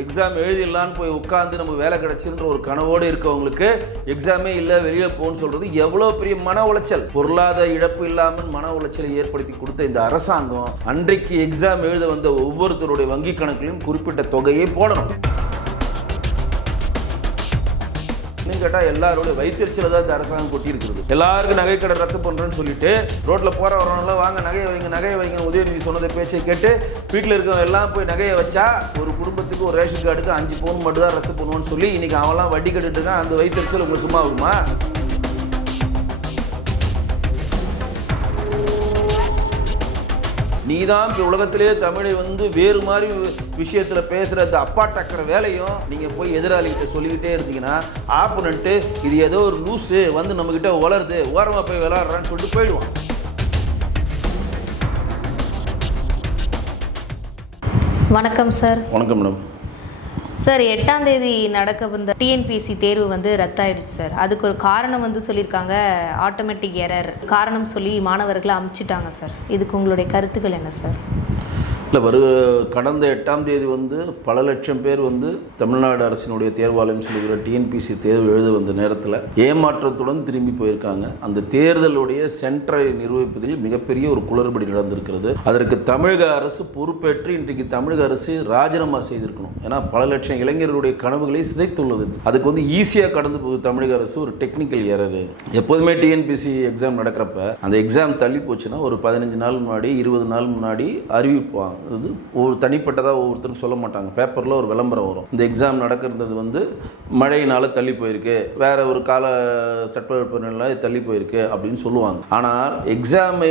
Exam எழுதிடலான்னு போய் உட்காந்து நம்ம வேலை கிடைச்சுன்ற ஒரு கனவோடு இருக்கவங்களுக்கு எக்ஸாமே இல்லை வெளியே போகணும்னு சொல்றது எவ்வளோ பெரிய மன உளைச்சல். பொருளாதார இழப்பு இல்லாமல் மன உளைச்சலை ஏற்படுத்தி கொடுத்த இந்த அரசாங்கம் அன்றைக்கு எக்ஸாம் எழுத வந்த ஒவ்வொருத்தருடைய வங்கி கணக்கிலும் குறிப்பிட்ட தொகையை போடணும். கேட்டால் எல்லாரோட வயிற்றுச்சல தான் இந்த அரசாங்கம் கொட்டி இருக்குது. எல்லாருக்கும் நகை கடை ரத்து பண்றேன்னு சொல்லிட்டு ரோட்ல போற வரவங்கள வாங்க நகையை வைங்க உதயநிதி சொன்னதை பேச்சை கேட்டு வீட்டில் இருக்கவங்க எல்லாம் போய் நகையை வச்சா ஒரு குடும்பத்துக்கு ஒரு ரேஷன் கார்டுக்கு 5 பவுன் மட்டும் தான் ரத்து பண்ணுவோன்னு சொல்லி இன்னைக்கு அவெல்லாம் வட்டி கட்டுட்டு இருக்கான். அந்த வயிற்றுச்சல் உங்களுக்கு சும்மா ஆகுமா? நீதான் இப்போ உலகத்திலே தமிழை வேறு மாதிரி விஷயத்தில் பேசுகிற அந்த அப்பா டக்கிற வேலையும் நீங்கள் போய் எதிராளிகிட்ட சொல்லிக்கிட்டே இருந்தீங்கன்னா ஆப்போனன்ட்டு இது ஏதோ ஒரு லூஸு நம்மக்கிட்ட வளருது ஓரமாக போய் விளாட்றான்னு சொல்லிட்டு போயிடுவான். வணக்கம் சார். வணக்கம் மேடம். சார் 8ஆம் தேதி நடக்க வந்த டிஎன்பிஎஸ்சி தேர்வு ரத்தாயிடுச்சு சார். அதுக்கு ஒரு காரணம் சொல்லியிருக்காங்க, ஆட்டோமேட்டிக் எரர் காரணம் சொல்லி மாணவர்களை அமுச்சிட்டாங்க சார். இதுக்கு உங்களுடைய கருத்துக்கள் என்ன சார்? இல்லை, கடந்த 8ஆம் தேதி பல லட்சம் பேர் தமிழ்நாடு அரசினுடைய தேர்வாலயம் சொல்லுகிற டிஎன்பிஎஸ்சி தேர்வு எழுத வந்த நேரத்தில் ஏமாற்றத்துடன் திரும்பி போயிருக்காங்க. அந்த தேர்தலுடைய சென்டரை நிர்வகிப்பதில் மிகப்பெரிய ஒரு குளறுபடி நடந்திருக்கிறது. அதற்கு தமிழக அரசு பொறுப்பேற்று இன்றைக்கு தமிழக அரசு ராஜினாமா செய்திருக்கணும். ஏன்னா பல லட்சம் இளைஞர்களுடைய கனவுகளை சிதைத்துள்ளது. அதுக்கு ஈஸியாக கடந்து போகுது தமிழக அரசு. ஒரு டெக்னிக்கல் எரர். எப்போதுமே டிஎன்பிஎஸ்சி எக்ஸாம் நடக்கிறப்ப அந்த எக்ஸாம் தள்ளி போச்சுன்னா ஒரு 15 நாள் முன்னாடி 20 நாள் முன்னாடி அறிவிப்பாங்க. இது ஒரு தனிப்பட்டதாக ஒவ்வொருத்தரும் சொல்ல மாட்டாங்க. பேப்பரில் ஒரு விளம்பரம் வரும், இந்த எக்ஸாம் நடக்கிறது மழையினால தள்ளி போயிருக்கு, வேற ஒரு கால தட்பவெப்பநிலை தள்ளி போயிருக்கு அப்படின்னு சொல்லுவாங்க. ஆனால் எக்ஸாமை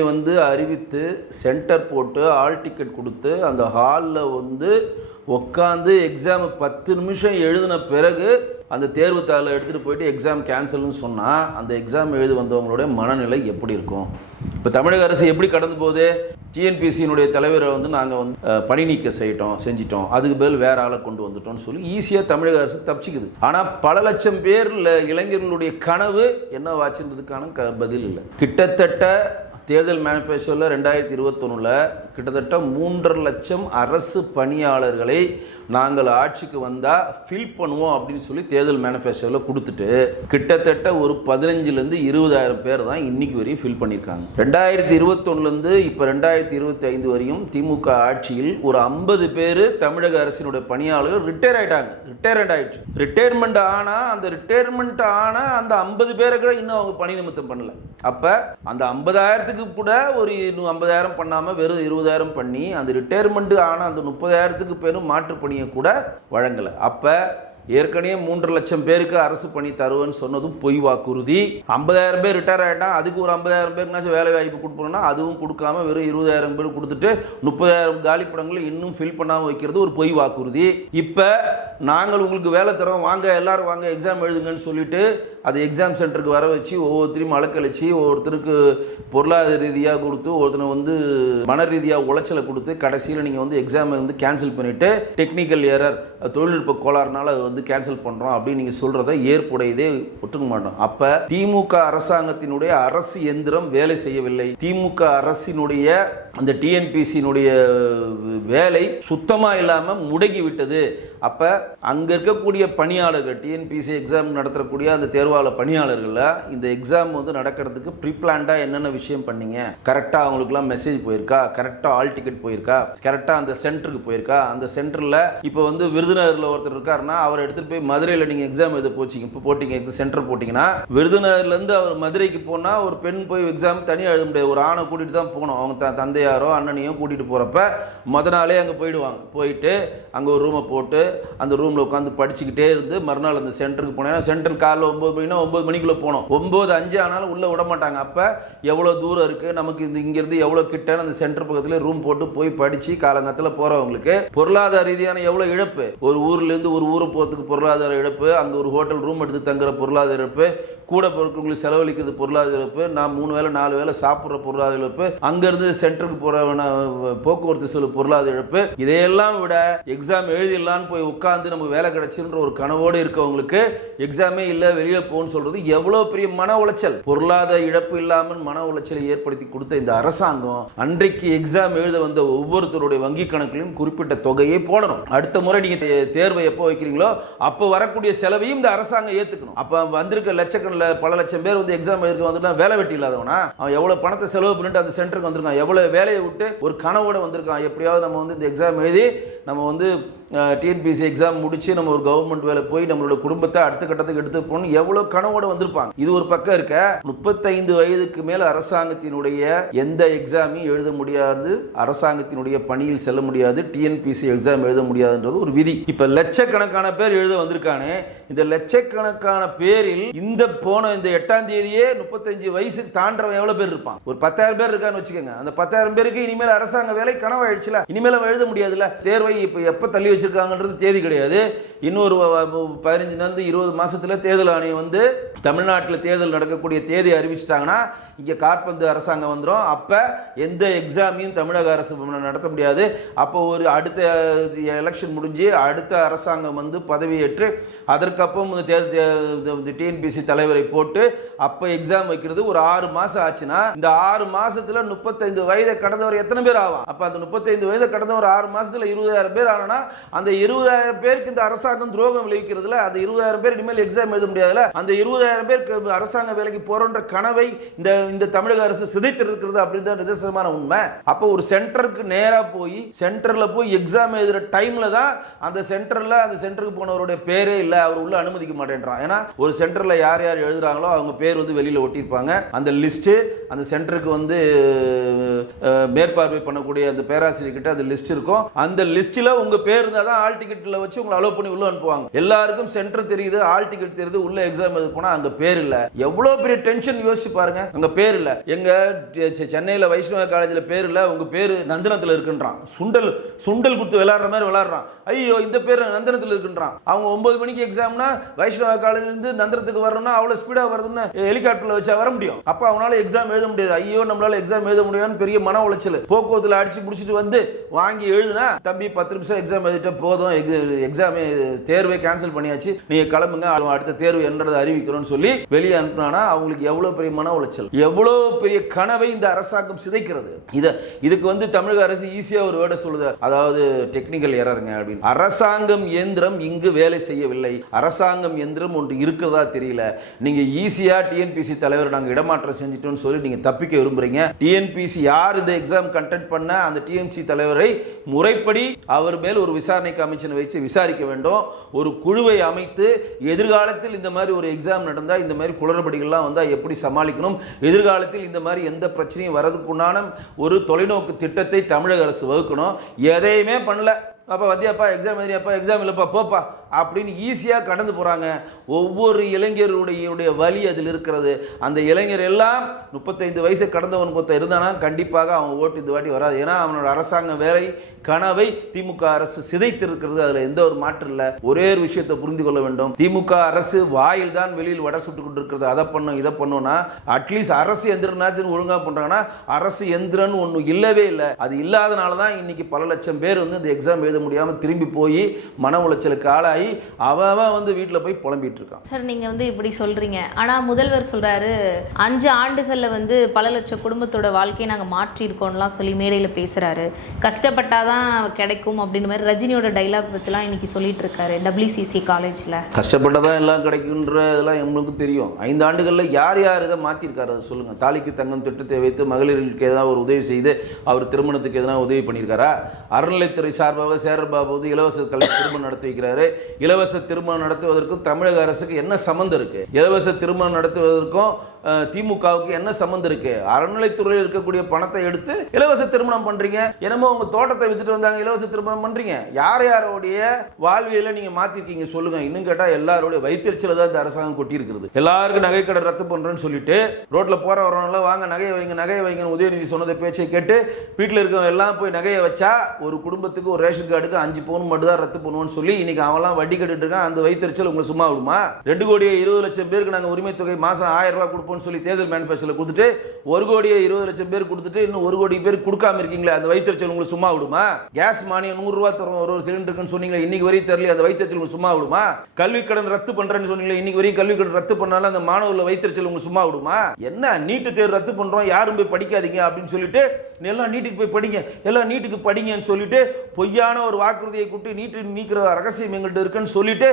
அறிவித்து சென்டர் போட்டு ஹால் டிக்கெட் கொடுத்து அந்த ஹாலில் உட்காந்து எக்ஸாம் 10 நிமிஷம் எழுதின பிறகு அந்த தேர்வு தாளை எடுத்துகிட்டு போயிட்டு எக்ஸாம் கேன்சல்னு சொன்னால் அந்த எக்ஸாம் எழுதி வந்தவங்களுடைய மனநிலை எப்படி இருக்கும்? இப்போ தமிழக அரசு எப்படி கடந்து போகுது? டிஎன்பிஎஸ்சியினுடைய தலைவரை நாங்கள் பணி நீக்க செஞ்சிட்டோம், அதுக்கு பதில் வேற ஆளை கொண்டு வந்துட்டோம்னு சொல்லி ஈஸியாக தமிழக அரசு தப்பிச்சுக்குது. ஆனால் பல லட்சம் பேர் இளைஞர்களுடைய கனவு என்னவாச்சுன்றதுக்கான பதில் இல்லை. கிட்டத்தட்ட தேர்தல் மேனிஃபெஸ்டோவில் 2021 கிட்டத்தட்ட 3.5 லட்சம் அரசு பணியாளர்களை நாங்கள் ஆட்சிக்கு வந்தால் ஃபில் பண்ணுவோம் அப்படின்னு சொல்லி தேர்தல் மேனிஃபெஸ்டோவில் கொடுத்துட்டு கிட்டத்தட்ட ஒரு 15,000 to 20,000 பேர் தான் இன்னைக்கு வரையும் ஃபில் பண்ணியிருக்காங்க. 2021 இப்போ 2025 வரையும் திமுக ஆட்சியில் ஒரு 50 பேர் தமிழக அரசினுடைய பணியாளர்கள் ரிட்டையர்மெண்ட் ஆயிடுச்சு. ரிட்டையர்மெண்ட் ஆனால் அந்த 50 பேரை கூட இன்னும் அவங்க பணி நிமித்தம் பண்ணல. அப்போ அந்த 50,000 கூட ஒரு 50,000 பண்ணாமல் வெறும் 20,000 பண்ணி அந்த ரிட்டையர்மெண்ட் ஆனால் அந்த 30,000 பேரும் மாற்று பணியை கூட வழங்கலை. அப்போ ஏற்கனவே 3.5 லட்சம் பேருக்கு அரசு பணி தருவேன்னு சொன்னதும் பொய் வாக்குறுதி. 50,000 பேர் ரிட்டையர் ஆகிட்டா அதுக்கு ஒரு 50,000 பேருக்குனாச்சும் வேலை வாய்ப்பு கொடுக்கணும்னா அதுவும் கொடுக்காம வெறும் 20,000 பேர் கொடுத்துட்டு 30,000 காலிப்படங்களை இன்னும் ஃபில் பண்ணாமல் வைக்கிறது ஒரு பொய் வாக்குறுதி. இப்போ நாங்கள் உங்களுக்கு வேலை தரோம், வாங்க எல்லாரும் வாங்க எக்ஸாம் எழுதுங்கன்னு சொல்லிட்டு அது எக்ஸாம் சென்டருக்கு வர வச்சு ஒவ்வொருத்தரையும் அலக்கழிச்சு ஒவ்வொருத்தருக்கு பொருளாதார ரீதியாக கொடுத்து ஒருத்தனை மன ரீதியாக உளைச்சலை கொடுத்து கடைசியில் நீங்கள் எக்ஸாமை கேன்சல் பண்ணிவிட்டு டெக்னிக்கல் எரர் தொழில்நுட்ப கோளாறுனால அது கேன்சல் பண்ணுறோம் அப்படின்னு நீங்கள் சொல்கிறத ஏற்புடையதே ஒத்துக்க மாட்டோம். அப்போ திமுக அரசாங்கத்தினுடைய அரசு எந்திரம் வேலை செய்யவில்லை. திமுக அரசினுடைய அந்த டிஎன்பிஎஸ்சியினுடைய வேலை சுத்தமாக இல்லாமல் முடங்கி விட்டது. அப்போ அங்கே இருக்கக்கூடிய பணியாளர்கள் டிஎன்பிஎஸ்சி எக்ஸாம் நடத்தக்கூடிய அந்த தேர்வாளர் பணியாளர்களில் இந்த எக்ஸாம் நடக்கிறதுக்கு ப்ரீப்ளான்டாக என்னென்ன விஷயம் பண்ணீங்க? கரெக்டாக அவங்களுக்குலாம் மெசேஜ் போயிருக்கா? கரெக்டாக ஹால் டிக்கெட் போயிருக்கா? கரெக்டாக அந்த சென்டருக்கு போயிருக்கா? அந்த சென்டரில் இப்போ விருதுநகரில் ஒருத்தர் இருக்காருன்னா அவர் எடுத்துகிட்டு போய் மதுரையில் நீங்கள் எக்ஸாம் எழுத போட்டிங்க சென்டர் போட்டிங்கன்னா விருதுநகர்லேருந்து அவர் மதுரைக்கு போனால் ஒரு பெண் போய் எக்ஸாம் தனியாக எழுத முடியாது. ஒரு ஆணை கூட்டிகிட்டு தான் போகணும். அவங்க தந்தையாரோ அண்ணனையோ கூட்டிகிட்டு போகிறப்ப நாளே அங்கே போயிடுவாங்க. போயிட்டு அங்கே ஒரு ரூமை போட்டு அந்த ரூமில் உட்காந்து படிச்சுக்கிட்டே இருந்து மறுநாள் அந்த சென்டருக்கு போனேன்னா சென்டர் காலைல 9 மணினா 9 மணிக்குள்ளே போனோம். 9:05 ஆனாலும் உள்ளே விட மாட்டாங்க. அப்போ எவ்வளோ தூரம் இருக்குது நமக்கு இங்கேருந்து எவ்வளோ கிட்டன்னு அந்த சென்டர் பக்கத்தில் ரூம் போட்டு போய் படித்து காலங்கத்தில் போகிறவங்களுக்கு பொருளாதார ரீதியான எவ்வளோ இழப்பு? ஒரு ஊர்லேருந்து ஒரு ஊரை போகிறதுக்கு பொருளாதார இழப்பு, அங்கே ஒரு ஹோட்டல் ரூம் எடுத்து தங்குற பொருளாதார இழப்பு, கூட பொருட்களுக்கு செலவழிக்கிறது பொருளாதார இழப்பு, நான் 3 வேளை 4 வேளை சாப்பிட்ற பொருளாதார இழப்பு, அங்கேருந்து சென்டருக்கு போகிற போக்குவரத்து செலவு பொருளாதார இழப்பு. இதையெல்லாம் விட எக்ஸாம் எழுதிடலான்னு போய் உட்காந்து நம்ம வேலை கிடைச்சுன்ற ஒரு கனவோடு இருக்கவங்களுக்கு எக்ஸாமே இல்லை வெளியே போன்னு சொல்றது எவ்வளவு பெரிய மன உளைச்சல். பொருளாதார இழப்பு இல்லாமல் மன உளைச்சலை ஏற்படுத்தி கொடுத்த இந்த அரசாங்கம் அன்றைக்கு எக்ஸாம் எழுத வந்த ஒவ்வொருத்தருடைய வங்கி கணக்கிலும் குறிப்பிட்ட தொகையை போடணும். அடுத்த முறை நீங்க தேர்வை எப்போ வைக்கிறீங்களோ அப்போ வரக்கூடிய செலவையும் இந்த அரசாங்கம் ஏத்துக்கணும். அப்ப வந்திருக்க லட்சக்கணக்கில் பல லட்சம் பேர் வந்து எக்ஸாம் எழுத வந்துட்டா வேலை வெட்டி இல்லாதவனா, அவன் எவ்வளவு பணத்தை செலவு பண்ணிட்டு அந்த சென்டருக்கு வந்திருக்கான், எவ்வளவு வேலையை விட்டு ஒரு கனவோட வந்திருக்கான், எப்படியாவது நம்ம வந்து இந்த எக்ஸாம் எழுதி நம்ம வந்து டிஎன்பிசி எக்ஸாம் முடிச்சு நம்ம ஒரு கவர்மெண்ட் வேலை போய் நம்மளோட குடும்பத்தை அடுத்த கட்டத்துக்கு எடுத்து போகணும் எவ்வளவு கனவோட வந்திருப்பாங்க. இது ஒரு பக்கம் இருக்க, 35 வயதுக்கு மேல அரசாங்கத்தினுடைய எந்த எக்ஸாமையும் எழுத முடியாது, அரசாங்கத்தினுடைய பணியில் செல்ல முடியாது, டிஎன்பிசி எக்ஸாம் எழுத முடியாதுன்றது ஒரு விதி. இப்ப லட்சக்கணக்கான பேர் எழுத வந்திருக்கானே, இந்த லட்சக்கணக்கான பேரில் இந்த 8ஆம் தேதியே 35 வயசு தாண்டவன் எவ்வளவு பேர் இருப்பான்? ஒரு 10,000 பேர் இருக்கான்னு வச்சுக்கோங்க. அந்த 10,000 பேருக்கு இனிமேல் அரசாங்க வேலை கனவாயிடுச்சுல, இனிமேல் அவன் எழுத முடியாதுல்ல. தேர்வை இப்ப எப்ப தள்ளி வச்சிருக்காங்கன்றது தேதி கிடையாது. இன்னொரு 15 20 மாசத்துல தேர்தல் ஆணையம் வந்து தமிழ்நாட்டில் தேர்தல் நடக்கக்கூடிய தேதி அறிவிச்சிட்டாங்கன்னா இங்கே காற்பந்து அரசாங்கம் வந்துடும். அப்போ எந்த எக்ஸாமையும் தமிழக அரசு நடத்த முடியாது. அப்போ ஒரு அடுத்த எலெக்ஷன் முடிஞ்சு அடுத்த அரசாங்கம் வந்து பதவியேற்று அதற்கப்புறம் டிஎன்பிசி தலைவரை போட்டு அப்போ எக்ஸாம் வைக்கிறது ஒரு 6 மாதம் ஆச்சுன்னா இந்த 6 மாதத்தில் 35 வயதை கடந்தவர் எத்தனை பேர் ஆகும்? அப்போ அந்த 35 வயதை கடந்தவர் 6 மாதத்தில் 20,000 பேர் ஆனா அந்த 20,000 பேருக்கு இந்த அரசாங்கம் துரோகம் விளைவிக்கிறதுல அந்த 20,000 பேர் இனிமேல் எக்ஸாம் எழுத முடியாதுல. அந்த 20,000 பேருக்கு அரசாங்க வேலைக்கு போறோன்ற கனவை இந்த தமிழக அரசு சிதைத்திருக்கிறது அப்படின்றது நிதர்சனமான உண்மை. அப்போ ஒரு சென்டருக்கு நேரா போய் சென்டர்ல போய் எக்ஸாம் எழுதுற டைம்ல தான் அந்த சென்டருக்கு போனவருடைய பேரே இல்ல, அவர் உள்ள அனுமதிக்க மாட்டேன்றான். ஏன்னா ஒரு சென்டர்ல யார் யார் எழுதுறாங்களோ அவங்க பேர் வந்து வெளியில ஒட்டியிருப்பாங்க. அந்த லிஸ்ட் அந்த சென்டருக்கு வந்து மேற்பார்வை பண்ணக்கூடிய அந்த பேராசிரியர் கிட்ட அந்த லிஸ்ட் இருக்கும். அந்த லிஸ்ட்ல உங்க பேர் இருந்தா தான் ஆல் டிக்கெட்ல வச்சு உங்களை அலோவ் பண்ணி உள்ள அனுப்புவாங்க. எல்லாருக்கும் சென்டர் தெரியுது, ஆல் டிக்கெட் தெரியுது, உள்ள எக்ஸாம் எழுத போனா அங்க பேர் இல்ல. எவ்வளவு பெரிய டென்ஷன் யோசிச்சு பாருங்க. அங்க பேர் இல்ல. எங்க சென்னையில வைஷ்ணவ காலேஜ்ல பேர் இல்ல, உங்க பேரு நந்தனத்துல இருக்குன்றான். சுண்டல் கொடுத்து விளையாடுற மாதிரி விளையாடுறான். ஐயோ இந்த பேர் நந்தனத்துல இருக்குன்றான். அவங்க 9 மணிக்கு எக்ஸாம்னா வைஷ்ணவ காலேஜ்ல இருந்து நந்தனத்துக்கு வரணும்னா அவ்வளவு ஸ்பீடா வருதுன்னு ஹெலிகாப்டர்ல வச்சா வர முடியும். அப்ப அவனால எக்ஸாம் எழுத முடியாது. ஐயோ நம்மளால எக்ஸாம் எழுத முடியாதுன்னு பெரிய மன உளைச்சல். போக்குவரத்துல அடிச்சு முடிச்சுட்டு வந்து வாங்கி எழுதுனா தம்பி 10 நிமிஷம் எக்ஸாம் எழுதிட்ட போதும், எக்ஸாம் தேர்வை கேன்சல் பண்ணியாச்சு, நீங்க கிளம்புங்க, அடுத்த தேர்வு என்றதை அறிவிக்கிறோம்னு சொல்லி வெளியே அனுப்புனா அவங்களுக்கு எவ்வளவு பெரிய மன உளைச்சல், எவ்வளவு பெரிய கனவை இந்த அரசாங்கம் சிதைக்கிறது. இதுக்கு வந்து தமிழக அரசு ஈஸியா ஒரு வேர்டை சொல்லுது, அதாவது டெக்னிக்கல் எரருங்க அப்படின்னு. அரசாங்கம் இயந்திரம் இங்கு வேலை செய்யவில்லை. அரசாங்கம் இயந்திரம் ஒன்று இருக்கிறதா தெரியல. நீங்க ஈஸியா டிஎன்பிசி தலைவர் நாங்க இடமாற்றம் செஞ்சிட்டோம்னு சொல்லி நீங்க தப்பிக்க விரும்புறீங்க. டிஎன்பிசி யார் இந்த எக்ஸாம் கண்டக்ட் பண்ண அந்த டிஎன்சி தலைவரை முறைப்படி அவர் மேல் ஒரு விசாரணை கமிஷனை வச்சு விசாரிக்க வேண்டும். ஒரு குழுவை அமைத்து எதிர்காலத்தில் இந்த மாதிரி ஒரு எக்ஸாம் நடந்தா இந்த மாதிரி குளறுபடிகள்லாம் வந்தா எப்படி சமாளிக்கணும், எதிர்காலத்தில் இந்த மாதிரி எந்த பிரச்சனையும் வரதுக்குண்டான ஒரு தொலைநோக்கு திட்டத்தை தமிழக அரசு வகுக்கணும். எதையுமே பண்ணல. அப்போ வந்தியாப்பா எக்ஸாம் எழுதியாப்பா, எக்ஸாம் இல்லைப்பா போப்பா அப்படின்னு ஈஸியாக கடந்து போகிறாங்க. ஒவ்வொரு இளைஞருடைய வலி அதில் இருக்கிறது. அந்த இளைஞர் எல்லாம் 35 வயசு கடந்தவன் பொறுத்த இருந்தானா கண்டிப்பாக அவன் ஓட்டு இந்த வாட்டி வராது. ஏன்னா அவனோட அரசாங்க வேலை கனவை திமுக அரசு சிதைத்திருக்கிறது. அதில் எந்த ஒரு மாற்றம் இல்லை. ஒரே ஒரு விஷயத்தை புரிந்து கொள்ள வேண்டும், திமுக அரசு வாயில் தான் வெளியில் வடை சுட்டு கொண்டு இருக்கிறது. அதை பண்ணும் இதை பண்ணும்னா அட்லீஸ்ட் அரசு எந்திரனாச்சும் ஒழுங்காக பண்ணுறாங்கன்னா அரசு எந்திரன்னு ஒன்று இல்லவே இல்லை. அது இல்லாதனால தான் இன்னைக்கு பல லட்சம் பேர் வந்து இந்த எக்ஸாம் எழுத முடியாம திரும்பி போய் மன உளைச்சலுக்கு ஆளாகி அவன் வந்து வீட்டில் போய் புலம்பிட்டு இருக்கான். சார் நீங்க வந்து இப்படி சொல்றீங்க, ஆனா முதல்வர் சொல்றாரு 5 ஆண்டுகள்ல வந்து பல லட்சம் குடும்பத்தோட வாழ்க்கையை நாங்க மாற்றி இருக்கோம்லாம் சொல்லி மேடையில் பேசுறாரு. கஷ்டப்பட்டாதான் கிடைக்கும் அப்படின்னு மாதிரி ரஜினியோட டைலாக் பத்திலாம் இன்னைக்கு சொல்லிட்டு இருக்காரு WCC காலேஜ்ல. கஷ்டப்பட்டதான் எல்லாம் கிடைக்கும்ன்றதெல்லாம் எங்களுக்கு தெரியும். 5 ஆண்டுகள்ல யார் யார் இதை மாத்திருக்காரு அதை சொல்லுங்க. தாலிக்கு தங்கம் திட்டத்தை வைத்து மகளிருக்கு ஏதாவது ஒரு உதவி செய்து அவர் திருமணத்துக்கு எதனா உதவி பண்ணியிருக்காரா? அறநிலைத்துறை சார்பாக சேரபாபு வந்து இலவச கல்வி திருமணம் நடத்தி வைக்கிறாரு. இலவச திருமணம் நடத்துவதற்கும் தமிழக அரசுக்கு என்ன சம்பந்தம் இருக்கு? இலவச திருமணம் நடத்துவதற்கும் திமுகவுக்கு என்ன சம்பந்தம் இருக்கு? அறநிலைத்துறையில் இருக்கக்கூடிய பணத்தை எடுத்து இலவச திருமணம் பண்றீங்க. என்னமோ உங்க தோட்டத்தை வித்துட்டு வந்தாங்க இலவச திருமணம் பண்றீங்க. யார் யாரோடைய வாழ்வியல நீங்க மாத்திருக்கீங்க சொல்லுங்க. இன்னும் கேட்டா எல்லாரோட வயிற்றுச்சல தான் இந்த அரசாங்கம் கொட்டி இருக்கிறது. எல்லாருக்கும் நகை கடை ரத்து பண்றேன்னு சொல்லிட்டு ரோட்ல போற வரவங்க வாங்க நகையை வைங்க உதயநிதி சொன்னதை பேச்சை கேட்டு வீட்டில் இருக்கவங்க எல்லாம் போய் நகையை வச்சா ஒரு குடும்பத்துக்கு ஒரு ரேஷன் கார்டுக்கு 5 பவுன் மட்டும் தான் ரத்து பண்ணுவோம்னு சொல்லி இன்னைக்கு அவெல்லாம் வட்டி கட்டிட்டு இருக்கான். அந்த வயிற்றுச்சல் உங்களை சும்மா விடுமா? 2,20,00,000 பேருக்கு நாங்கள் உரிமை தொகை மாசம் 1000 ரூபாய் கொடுப்போம் கொடுப்போம்னு சொல்லி தேர்தல் மேனிஃபெஸ்டோல கொடுத்துட்டு 1,20,00,000 பேர் கொடுத்துட்டு இன்னும் 1 கோடி பேர் கொடுக்காம இருக்கீங்களே, அந்த வயிற்றுச்சல் உங்களுக்கு சும்மா விடுமா? கேஸ் மானியம் 100 ரூபா தரும் ஒரு சிலிண்டருக்குன்னு சொன்னீங்களே, இன்னைக்கு வரையும் தெரியல, அந்த வயிற்றுச்சல் உங்களுக்கு சும்மா விடுமா? கல்வி கடன் ரத்து பண்றேன்னு சொன்னீங்களே, இன்னைக்கு வரையும் கல்வி கடன் ரத்து பண்ணாலும் அந்த மாணவர்கள் வயிற்றுச்சல் உங்களுக்கு சும்மா விடுமா? என்ன நீட்டு தேர்வு ரத்து பண்றோம், யாரும் போய் படிக்காதீங்க அப்படின்னு சொல்லிட்டு எல்லாம் நீட்டுக்கு போய் படிங்க, எல்லாம் நீட்டுக்கு படிங்கன்னு சொல்லிட்டு பொய்யான ஒரு வாக்குறுதியை கூட்டி நீட்டு நீக்கிற ரகசியம் எங்கள்கிட்ட இருக்குன்னு சொல்லிட்டு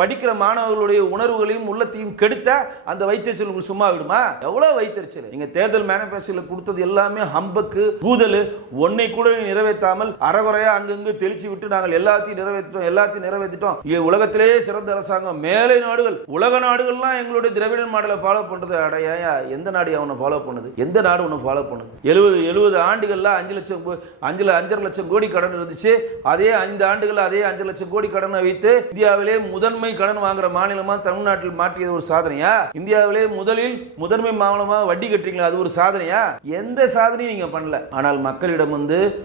படிக்கிற மாணவர்களுடைய உணர்வுகளையும் உள்ளத்தையும் கெடுத்த அந்த வயிற்றுச்சல் உங்களுக்கு சும்மா விடுமா? எவ்வளவு வயிற்றுச்சல்! நீங்க தேர்தல் மேனிஃபெஸ்டோல கொடுத்தது எல்லாமே ஹம்பக்கு கூதல், ஒன்னை கூட நிறைவேற்றாமல் அறகுறையா அங்கங்கு தெளிச்சு விட்டு நாங்கள் எல்லாத்தையும் நிறைவேற்றிட்டோம். உலகத்திலேயே சிறந்த அரசாங்கம் மேலை நாடுகள், உலக நாடுகள்லாம் எங்களுடைய திராவிடன் மாடலை ஃபாலோ பண்றது. அடைய எந்த நாடு அவனை ஃபாலோ பண்ணுது? எந்த நாடு ஒன்று ஃபாலோ பண்ணுது? 70 ஆண்டுகள்ல 5 லட்சம் கோடி கடன் இருந்துச்சு. அதே 5 ஆண்டுகள் அதே 5 லட்சம் கோடி கடனை வைத்து இந்தியாவிலே முதன்மை கடன் வாங்குற மாநிலமா தமிழ்நாட்டில் மாற்றியது ஒரு சாதனையா? இந்தியாவிலே முதன்மை மாநிலமா வட்டி கட்டுறீங்களா, அது ஒரு சாதனையா? எந்த சாதனையும் நீங்க பண்ணல. ஆனால் மக்களிடம்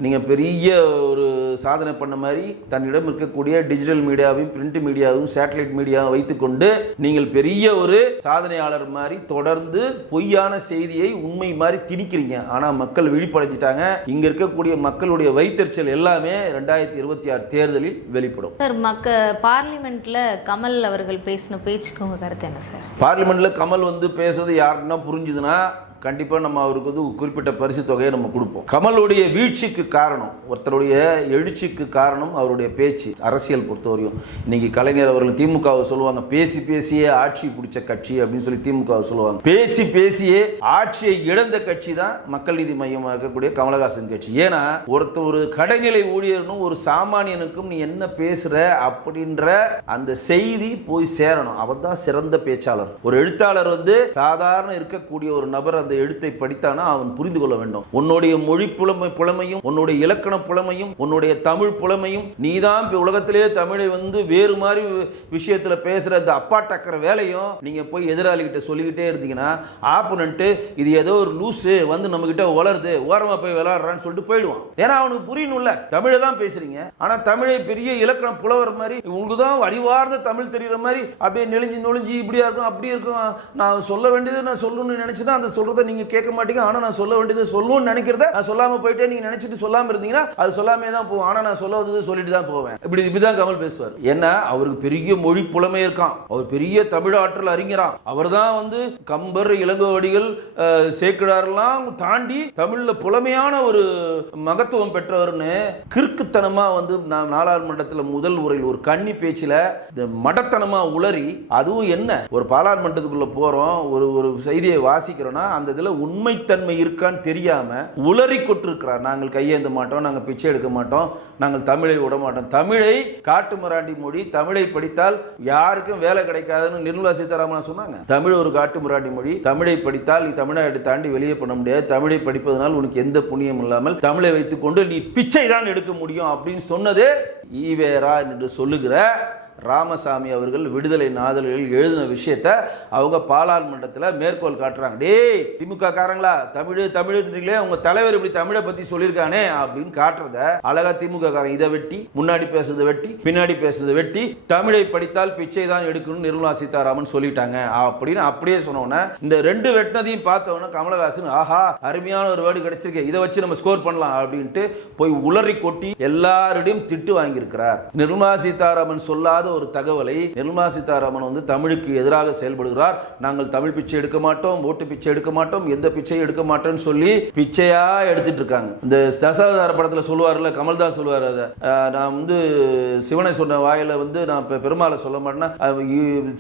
நீங்க பெரிய ஒரு சாதனை பண்ண மாதிரி தன்னிடம் இருக்கக்கூடிய டிஜிட்டல் மீடியாவையும் பிரிண்ட் மீடியாவையும் சேட்டலைட் மீடியாவை வைத்துக்கொண்டு நீங்கள் பெரிய ஒரு சாதனையாளர் மாதிரி தொடர்ந்து பொய்யான செய்தியை உண்மை மாதிரி திணிக்கிறீங்க. ஆனா மக்கள் விழிப்படைஞ்சிட்டாங்க. இங்க இருக்கக்கூடிய மக்களுடைய வயிற்றுச்சல் எல்லாமே 2026 தேர்தலில் வெளிப்படும். சார், பார்லிமெண்ட்ல கமல் அவர்கள் பேசின பேச்சுக்கு உங்க கருத்து என்ன சார்? பார்லிமெண்ட்ல கமல் பேசுறது யாருக்குன்னா புரிஞ்சுதுன்னா கண்டிப்பா நம்ம அவருக்கு குறிப்பிட்ட பரிசு தொகையை நம்ம கொடுப்போம். கமலுடைய வீழ்ச்சிக்கு காரணம், ஒருத்தருடைய எழுச்சிக்கு காரணம் அவருடைய பேச்சு. அரசியல் பொறுத்தவரையும் இன்னைக்கு கலைஞர் அவர்கள் திமுகவை சொல்லுவாங்க, பேசி பேசியே ஆட்சி பிடிச்ச கட்சி அப்படின்னு சொல்லி திமுகவை சொல்லுவாங்க. பேசி பேசியே ஆட்சியை இழந்த கட்சி தான் மக்கள் நீதி மையமாக இருக்கக்கூடிய கமலஹாசன் கட்சி. ஏன்னா ஒரு கடைநிலை ஊழியனும் ஒரு சாமானியனுக்கும் நீ என்ன பேசுற அப்படின்ற அந்த செய்தி போய் சேரணும். அவன் தான் சிறந்த பேச்சாளர். ஒரு எழுத்தாளர் சாதாரண இருக்கக்கூடிய ஒரு நபர் அந்த எழுத்தை படித்தானா அவன் புரிந்து கொள்ள வேண்டும். உன்னுடைய மொழி புலமையும் உன்னுடைய இலக்கண புலமையும் உன்னுடைய தமிழ் புலமையும் நீதான் உலகத்திலேயே தமிழை வேறு மாதிரி விஷயத்துல பேசுற அந்த அப்பாட்டக்கிற வேலையும் நீங்க போய் எதிராளி கிட்ட சொல்லிக்கிட்டே இருந்தீங்கன்னா ஆப்போனன்ட் இது ஏதோ ஒரு லூசு நம்ம கிட்ட வளருது, ஓரமா போய் விளையாடுறான்னு சொல்லிட்டு போயிடுவான். ஏன்னா அவனுக்கு புரியணும்ல, தமிழை தான் பேசுறீங்க. ஆனா தமிழை பெரிய இலக்கண புலவர் மாதிரி உங்களுக்கு தான் அறிவார்ந்த தமிழ் தெரியுற மாதிரி அப்படியே நெளிஞ்சு இப்படியா இருக்கும் அப்படி இருக்கும். நான் சொல்ல வேண்டியது நான் சொல்லணும்னு நினைச்சுதான் அந்த சொல்றது நீங்க கேட்க மாட்டீங்க. ஆனா நான் சொல்ல வேண்டியது சொல்லணும்னு நினைக்கிறத நான் சொல்லாம போயிட்டே நீங்க நினைச்சிட்டு சொல்லாம இருந்தீங்கன்னா அது சொல்லாமே தான் போகும். ஆனா நான் சொல்ல சொல்லிட்டு தான் போவேன். இப்படிதான் கமல் பேசுவார். ஏன்னா அவருக்கு பெரிய மொழி புலமை இருக்கான், அவர் பெரிய தமிழ் ஆற்றல் அறிஞரான். அவர் தான் கம்பர், இளங்கோவடிகள், சேக்கிழாரெல்லாம் தாண்டி தமிழ்ல புலமையான ஒரு மகத்துவம் பெற்றவர்னு கிறுக்குத்தனமா நாடாளுமன்றத்தில் முதல் உரையில் ஒரு கன்னி பேச்சில மடத்தனமா உளறி, அதுவும் என்ன ஒரு பாராளுமன்றத்துக்குள்ள போறோம், ஒரு செய்தியை வாசிக்கிறோம்னா அந்த இதுல உண்மைத்தன்மை இருக்கான்னு தெரியாம உளறி கொட்டிருக்கிறார். நாங்கள் கையேந்த மாட்டோம், நாங்கள் பிச்சை எடுக்க மாட்டோம், நாங்கள் தமிழை விட மாட்டோம், தமிழை காட்டு மிராண்டி மொழி, தமிழை படித்தால் யாருக்கும் வேலை கிடைக்காதுன்னு நிர்மலா சீதாராமன் சொன்னாங்க. தமிழ் ஒரு காட்டு மிராண்டி மொழி, தமிழை படித்தால் நீ தமிழ்நாட்டை தாண்டி வெளியே பண்ண முடியாது, தமிழை படிப்பதனால் உனக்கு எந்த புண்ணியம் இல்லாமல் தமிழை வைத்துக் கொண்டு நீ பிச்சை தான் எடுக்க முடியும் அப்படின்னு சொன்னது ஈவேரா என்று சொல்லுகிற ராமசாமி அவர்கள் விடுதலை நாதல்களில் எழுதின விஷயத்தை அவங்க பாராளுமன்றத்தில் மேற்கோள் காட்டுறாங்க. டேய் திமுக காரங்களா, தமிழே உங்க தலைவர் இப்படி தமிழை பத்தி சொல்லியிருக்கானே அப்படின்னு காட்டுறத அழகா திமுக காரங்க இதை வெட்டி, முன்னாடி பேசுறதை வெட்டி, பின்னாடி பேசுறதை வெட்டி, தமிழை படித்தால் பிச்சை தான் எடுக்கணும் நிர்மலா சீதாராமன் சொல்லிட்டாங்க அப்படின்னு அப்படியே சொன்னோன்னே இந்த ரெண்டு வெட்டினதையும் பார்த்தவொன்னே கமலஹாசன் ஆஹா அருமையான ஒரு வேர்டு கிடைச்சிருக்கு, இதை வச்சு நம்ம ஸ்கோர் பண்ணலாம் அப்படின்ட்டு போய் உளறி கொட்டி எல்லாருடையும் திட்டு வாங்கியிருக்கிறார். நிர்மலா சீதாராமன் சொல்லாத ஒரு தகவலை நிர்மலா சீதாராமன் தமிழுக்கு எதிராக செயல்படுகிறார். நாங்கள் தமிழ் பிச்சை எடுக்க மாட்டோம், ஓட்டு பிச்சை எடுக்க மாட்டோம், எந்த பிச்சையும் எடுக்க மாட்டோம்னு சொல்லி பிச்சையா எடுத்துட்டு இருக்காங்க. இந்த தசாவதார படத்துல சொல்லுவார்ல, கமல் தான் சொல்லுவார், அதை நான் சிவனை சொன்ன வாயில நான் பெருமாளை சொல்ல மாட்டேன்னா,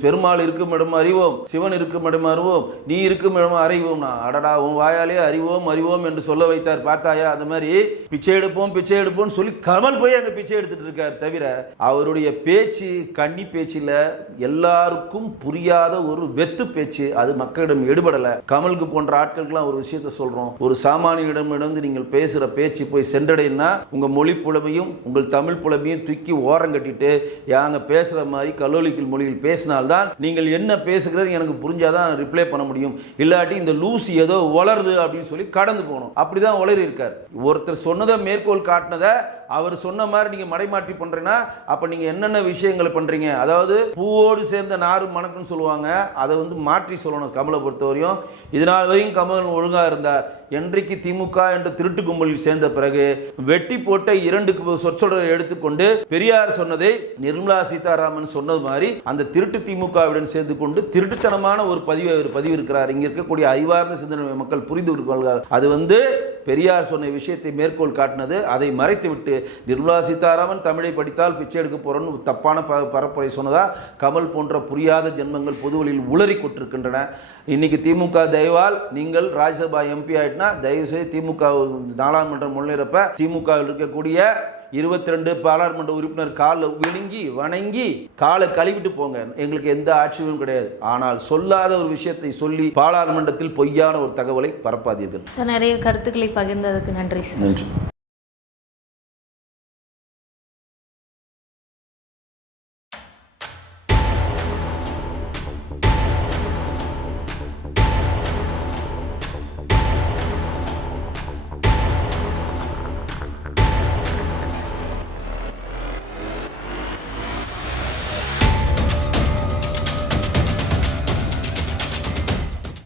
பெருமாள் இருக்கும் இடம் அறிவோம், சிவன் இருக்கும் இடம் அறிவோம், நீ இருக்கும் இடம் அறிவோம், அடடா உன் வாயாலே அறிவோம் என்று சொல்ல வைத்தார். பார்த்தாயா? அந்த மாதிரி பிச்சை எடுப்போம் சொல்லி கமல் போய் அங்க பிச்சை எடுத்துட்டு இருக்கார். தவிர அவருடைய பேச்சு கன்னி பேச்சில் எல்லாருக்கும் புரியாத ஒரு வெத்து பேச்சு, அது மக்களிடம் எடுபடலை. கமலுக்கு போன்ற ஆட்களுக்கெல்லாம் ஒரு விஷயத்தை சொல்றோம், ஒரு சாமானியிடம் நீங்கள் பேசுற பேச்சு போய் சென்றடைன்னா உங்க மொழி புலமையும் உங்கள் தமிழ் புலமையும் தூக்கி ஓரம் கட்டிட்டு யாங்க பேசுற மாதிரி கலோலிக்கல் மொழியில் பேசினால்தான் நீங்கள் என்ன பேசுகிறீங்க எனக்கு புரிஞ்சாதான் ரிப்ளை பண்ண முடியும், இல்லாட்டி இந்த லூசி ஏதோ வளருது அப்படின்னு சொல்லி கடந்து போகணும். அப்படிதான் வளரி இருக்கார். ஒருத்தர் சொன்னதை மேற்கோள் காட்டினதை அவர் சொன்ன மாதிரி நீங்க மடைமாற்றி பண்றீங்கன்னா அப்ப நீங்க என்னென்ன விஷயங்களை பண்றீங்க? அதாவது பூவோடு சேர்ந்த நாறு மணக்குன்னு சொல்லுவாங்க, அதை வந்து மாற்றி சொல்லணும். கமலை பொறுத்தவரையும் இதனால் வரையும் கமல் ஒழுங்கா இருந்தார். என்றைக்கு திமுக என்ற திருட்டு கும்பலில் சேர்ந்த பிறகு வெட்டி போட்ட 2 சொற்றொடரை எடுத்துக்கொண்டு பெரியார் சொன்னதை நிர்மலா சீதாராமன் சொன்னது மாதிரி அந்த திருட்டு திமுகவுடன் சேர்ந்து கொண்டு திருட்டுத்தனமான ஒரு பதிவு இருக்கிறார். இங்க இருக்கக்கூடிய அறிவார்ந்த சிந்தனை மக்கள் புரிந்து கொள்வார்கள். அது வந்து பெரியார் சொன்ன விஷயத்தை மேற்கோள் காட்டினது. அதை மறைத்து விட்டு நிர்மலா சீதாராமன் தமிழை படித்தால் பிச்சை எடுக்க போறோன்னு தப்பான பரப்புரை சொன்னதா கமல் போன்ற புரியாத ஜென்மங்கள் பொதுவெளியில் உளறி கொண்டிருக்கின்றன. இன்னைக்கு திமுக தயவால் நீங்கள் ராஜ்யசபா எம்பி ஆயிட்டுனா தயவு செய்து திமுக நாடாளுமன்றம் முன்னேறப்ப திமுக இருக்கக்கூடிய 22 பாராளுமன்ற உறுப்பினர் காலில் விழுங்கி வணங்கி காலை கழுவிட்டு போங்க. எங்களுக்கு எந்த ஆட்சியும் கிடையாது. ஆனால் சொல்லாத ஒரு விஷயத்தை சொல்லி பாராளுமன்றத்தில் பொய்யான ஒரு தகவலை பரப்பாதீர்கள். சார், நிறைய கருத்துக்களை பகிர்ந்ததுக்கு நன்றி சார். நன்றி.